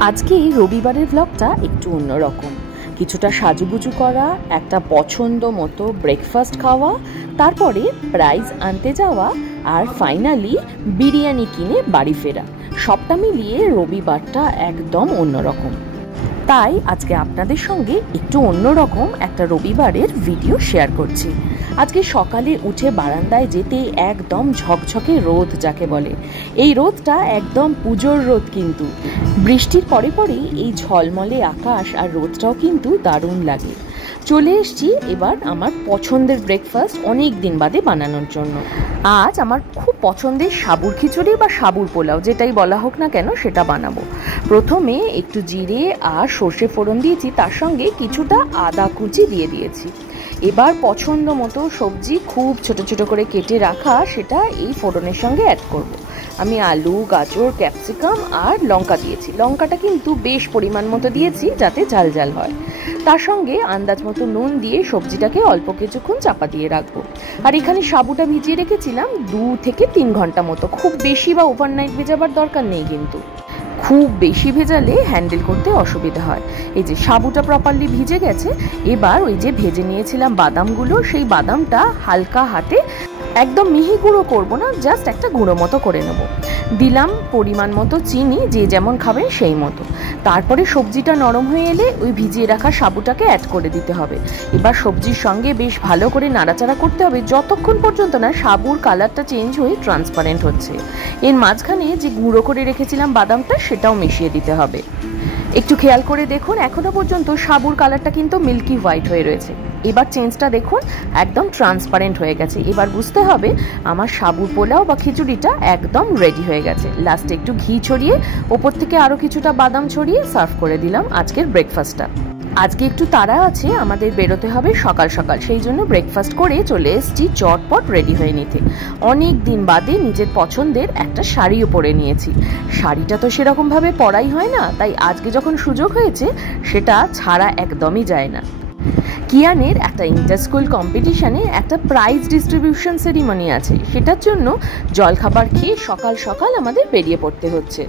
আজকে রবিবারের ব্লগটা একটু অন্যরকম, কিছুটা সাজুগুজু করা, একটা পছন্দ মতো ব্রেকফাস্ট খাওয়া, তারপরে প্রাইজ আনতে যাওয়া, আর ফাইনালি বিরিয়ানি কিনে বাড়ি ফেরা। সবটা মিলিয়ে রবিবারটা একদম অন্যরকম। তাই আজকে আপনাদের সঙ্গে একটু অন্যরকম একটা রবিবারের ভিডিও শেয়ার করছি। আজকে সকালে উঠে বারান্দায় যেতে একদম ঝকঝকে রোদ যাকে বলে, এই রোদটা একদম পুজোর রোদ, কিন্তু বৃষ্টির পরে পরেই এই ঝলমলে আকাশ আর রোদটাও কিন্তু দারুণ লাগে। চলে এসছি এবার আমার পছন্দের ব্রেকফাস্ট অনেক দিন বাদে বানানোর জন্য। আজ আমার খুব পছন্দের সাবুর খিচুড়ি বা সাবুর পোলাও, যেটাই বলা হোক না কেন, সেটা বানাবো। প্রথমে একটু জিরে আর সর্ষে ফোড়ন দিয়েছি, তার সঙ্গে কিছুটা আদা কুচি দিয়ে দিয়েছি। এবার পছন্দ মতো সবজি খুব ছোট ছোট করে কেটে রাখা সেটা এই ফোড়নের সঙ্গে অ্যাড করব। আমি আলু, গাজর, ক্যাপসিকাম আর লঙ্কা দিয়েছি। লঙ্কাটা কিন্তু বেশ পরিমাণ মতো দিয়েছি যাতে ঝাল ঝাল হয়। তার সঙ্গে আন্দাজ মতো নুন দিয়ে সবজিটাকে অল্প কিছুক্ষণ চাপা দিয়ে রাখবো। আর এখানে সাবুটা ভিজিয়ে রেখেছিলাম 2 থেকে 3 ঘন্টা মতো। খুব বেশি বা ওভারনাইট ভেজাবার দরকার নেই, কিন্তু খুব বেশি ভেজালে হ্যান্ডেল করতে অসুবিধা হয়। এই যে সাবুটা প্রপারলি ভিজে গেছে। এবার ওই যে ভেজে নিয়েছিলাম বাদামগুলো, সেই বাদামটা হালকা হাতে, একদম মিহি গুঁড়ো করবো না, জাস্ট একটা গুঁড়ো মতো করে নেব। দিলাম পরিমাণ মতো চিনি, যে যেমন খাবেন সেই মতো। তারপরে সবজিটা নরম হয়ে এলে ওই ভিজিয়ে রাখা সাবুটাকে অ্যাড করে দিতে হবে। এবার সবজির সঙ্গে বেশ ভালো করে নাড়াচাড়া করতে হবে যতক্ষণ পর্যন্ত না সাবুর কালারটা চেঞ্জ হয়ে ট্রান্সপারেন্ট হচ্ছে। এর মাঝখানে যে গুঁড়ো করে রেখেছিলাম বাদামটা, সেটাও মিশিয়ে দিতে হবে। একটু খেয়াল করে দেখুন, এখনো পর্যন্ত সাবুর কালারটা কিন্তু মিল্কি হোয়াইট হয়ে রয়েছে। এবার চেঞ্জটা দেখুন, একদম ট্রান্সপারেন্ট হয়ে গেছে। এবার বুঝতে হবে আমার সাবুর পোলাও বা খিচুড়িটা একদম রেডি হয়ে গেছে। লাস্টে একটু ঘি ছড়িয়ে, ওপর থেকে আরও কিছুটা বাদাম ছড়িয়ে সার্ভ করে দিলাম আজকের ব্রেকফাস্টটা। আজকে একটু তাড়া আছে, আমাদের বেরোতে হবে সকাল সকাল, সেই জন্য ব্রেকফাস্ট করে চলে এসেছি চটপট রেডি হয়ে নিতে। অনেক দিন বাদে নিজের পছন্দের একটা শাড়িও পরে নিয়েছি। শাড়িটা তো সেরকমভাবে পরাই হয় না, তাই আজকে যখন সুযোগ হয়েছে সেটা ছাড়া একদমই যায় না। কিয়ানের একটা ইন্টার স্কুল কম্পিটিশানে একটা প্রাইজ ডিস্ট্রিবিউশন সেরিমনি আছে, সেটার জন্য জলখাবার খেয়ে সকাল সকাল আমাদের বেরিয়ে পড়তে হচ্ছে।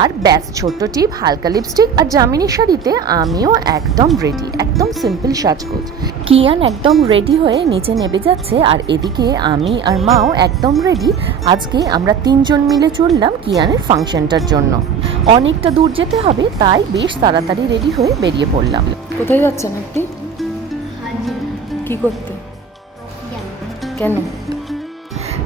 আর ব্যাস, ছোট্ট টিপ, হালকা লিপস্টিক আর জামিনী শাড়িতে আমিও একদম রেডি, একদম সিম্পল সাজগোজ। কিয়ান একদম রেডি হয়ে নিচে নেমে যাচ্ছে, আর এদিকে আমি আর মাও একদম রেডি। আজকে আমরা 3 জন মিলে চললাম কিয়ানের ফাংশনটার জন্য। অনেকটা দূর যেতে হবে, তাই বেশ তাড়াতাড়ি রেডি হয়ে বেরিয়ে পড়লাম। কোথায় যাচ্ছেন আপনি? কি করতে? কেন?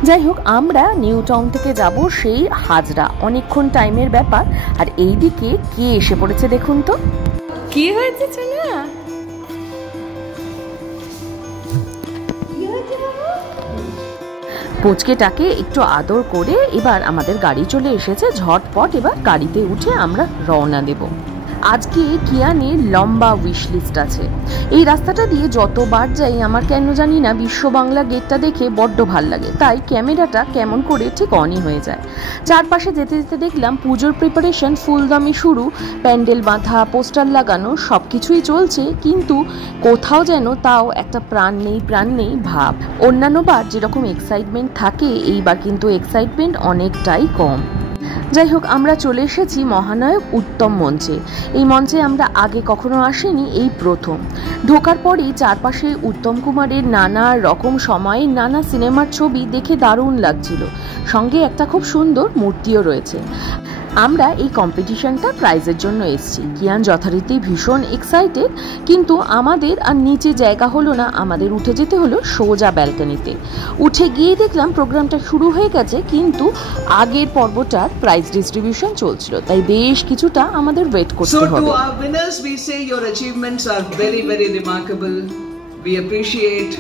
যাই হোক, আমরা নিউ টাউন থেকে যাব সেই হাজরা, অনেকক্ষণ টাইমের ব্যাপার। আর এইদিকে কে এসে পড়েছে দেখুন তো। কি হয়েছে সোনা? পুচকেটাকে একটু আদর করে এবার আমাদের গাড়ি চলে এসেছে। ঝটপট এবার গাড়িতে উঠে আমরা রওনা দেব। আজকে কিয়ানের লম্বা উইশ লিস্ট আছে। এই রাস্তাটা দিয়ে যতবার যাই আমার কেন জানি না বিশ্ব বাংলা গেটটা দেখে বড্ড ভাল লাগে, তাই ক্যামেরাটা কেমন করে ঠিক অনই হয়ে যায়। চারপাশে যেতে যেতে দেখলাম পুজোর প্রিপারেশন ফুলদামি শুরু, প্যান্ডেল বাঁধা, পোস্টার লাগানো, সব কিছুই চলছে, কিন্তু কোথাও যেন তাও একটা প্রাণ নেই ভাব। অন্যান্য বার যেরকম এক্সাইটমেন্ট থাকে, এইবার কিন্তু এক্সাইটমেন্ট অনেকটাই কম। যাই হোক, আমরা চলে এসেছি মহানায়ক উত্তম মঞ্চে। এই মঞ্চে আমরা আগে কখনো আসিনি, এই প্রথম। ঢোকার পরেই চারপাশে উত্তম কুমারের নানা রকম সময়ে নানা সিনেমার ছবি দেখে দারুণ লাগছিল। সঙ্গে একটা খুব সুন্দর মূর্তিও রয়েছে। আমরা এই কম্পিটিশনটা প্রাইজের জন্য এসেছি। কিয়ান যথারীতি ভীষণ এক্সাইটেড, কিন্তু আমাদের আর নিচে জায়গা হলো না, আমাদের উঠে যেতে হলো সোজা ব্যালকনিতে। উঠে গিয়ে দেখলাম প্রোগ্রামটা শুরু হয়ে গেছে, কিন্তু আগের পর্বটার প্রাইজ ডিস্ট্রিবিউশন চলছিল, তাই বেশ কিছুটা আমাদের ওয়েট করতে হবে। So to our winners we say your achievements are very very remarkable. We appreciate,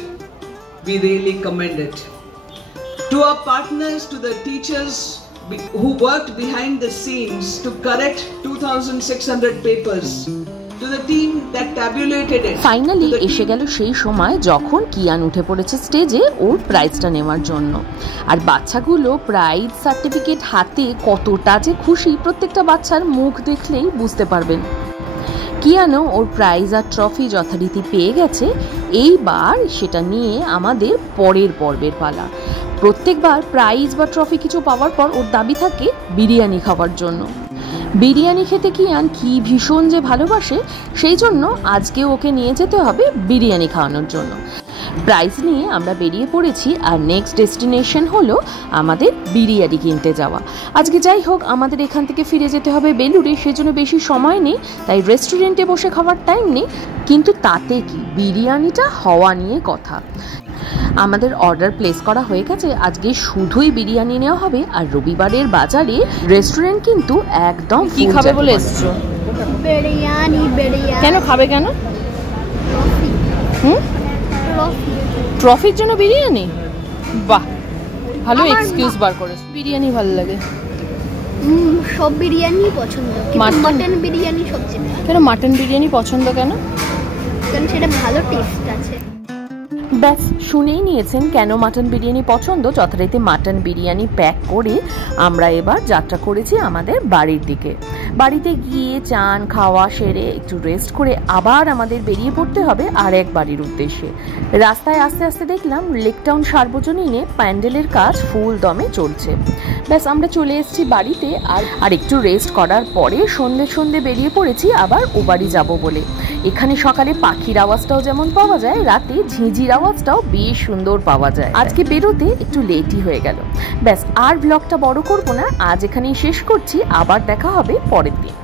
we really commend it. To our partners, to the teachers who worked behind the scenes to correct 2600 papers, to the team that tabulated it. Finally এসে গেল সেই সময় যখন কিয়ান উঠে পড়েছে স্টেজে ওর প্রাইজটা নেওয়ার জন্য। আর বাচ্চাগুলো প্রাইজ সার্টিফিকেট হাতে কতটা যে খুশি, প্রত্যেকটা বাচ্চার মুখ দেখলেই বুঝতে পারবেন। কিয়ানো ওর প্রাইজ আর ট্রফি যথারীতি পেয়ে গেছে। এইবার সেটা নিয়ে আমাদের পরের পর্বের পালা। প্রত্যেকবার প্রাইজ বা ট্রফি কিছু পাওয়ার পর ওর দাবি থাকে বিরিয়ানি খাওয়ার জন্য। বিরিয়ানি খেতে কিয়ান কি ভীষণ যে ভালোবাসে, সেই জন্য আজকেও ওকে নিয়ে যেতে হবে বিরিয়ানি খাওয়ানোর জন্য। প্রাইজ নিয়ে আমরা বেরিয়ে পড়েছি, আর নেক্সট ডেস্টিনেশন হলো আমাদের বিরিয়ানি কিনতে যাওয়া। আজকে যাই হোক, আমাদের এখান থেকে ফিরে যেতে হবে বেলুড়ে, সেজন্য বেশি সময় নেই, তাই রেস্টুরেন্টে বসে খাওয়ার টাইম নেই। কিন্তু তাতে কি, বিরিয়ানিটা হওয়া নিয়ে কথা। আমাদের অর্ডার প্লেস করা হয়ে গেছে, আজকে শুধুই বিরিয়ানি নেওয়া হবে। আর রবিবারের বাজারে রেস্টুরেন্ট কিন্তু একদম। কি খাবে বলে এসছো? বিরিয়ানি। কেন খাবে কেন? ট্রফির জন্য বিরিয়ানি? বাহ, ভালো এক্সকিউজ বার করেছো। বিরিয়ানি ভালো লাগে? সব বিরিয়ানি পছন্দ, মাটন বিরিয়ানি সবচেয়ে। কেন মাটন বিরিয়ানি পছন্দ কেন? কারণ সেটা ভালো টেস্ট আছে। ব্যাস, শুনেই নিয়েছেন কেন মাটন বিরিয়ানি পছন্দ। যথারীতি মাটন বিরিয়ানি প্যাক করে আমরা এবার যাত্রা করেছি আমাদের বাড়ির দিকে। বাড়িতে গিয়ে চান খাওয়া সেরে একটু রেস্ট করে আবার আমাদের বেরিয়ে পড়তে হবে আর এক বাড়ির উদ্দেশ্যে। রাস্তায় আস্তে আস্তে দেখলাম লেকটাউন সার্বজনীনে প্যান্ডেলের কাজ ফুল দমে চলছে। ব্যাস, আমরা চলে এসেছি বাড়িতে। আর একটু রেস্ট করার পরে সন্ধে বেরিয়ে পড়েছি আবার ও বাড়ি যাবো বলে। এখানে সকালে পাখির আওয়াজটাও যেমন পাওয়া যায়, রাতে ঝিঁঝির আওয়াজটাও বেশ সুন্দর পাওয়া যায়। আজকে বেরোতে একটু লেটই হয়ে গেল। ব্যাস, আর ব্লগটা বড় করবো না, আজ এখানেই শেষ করছি। আবার দেখা হবে পরের দিন।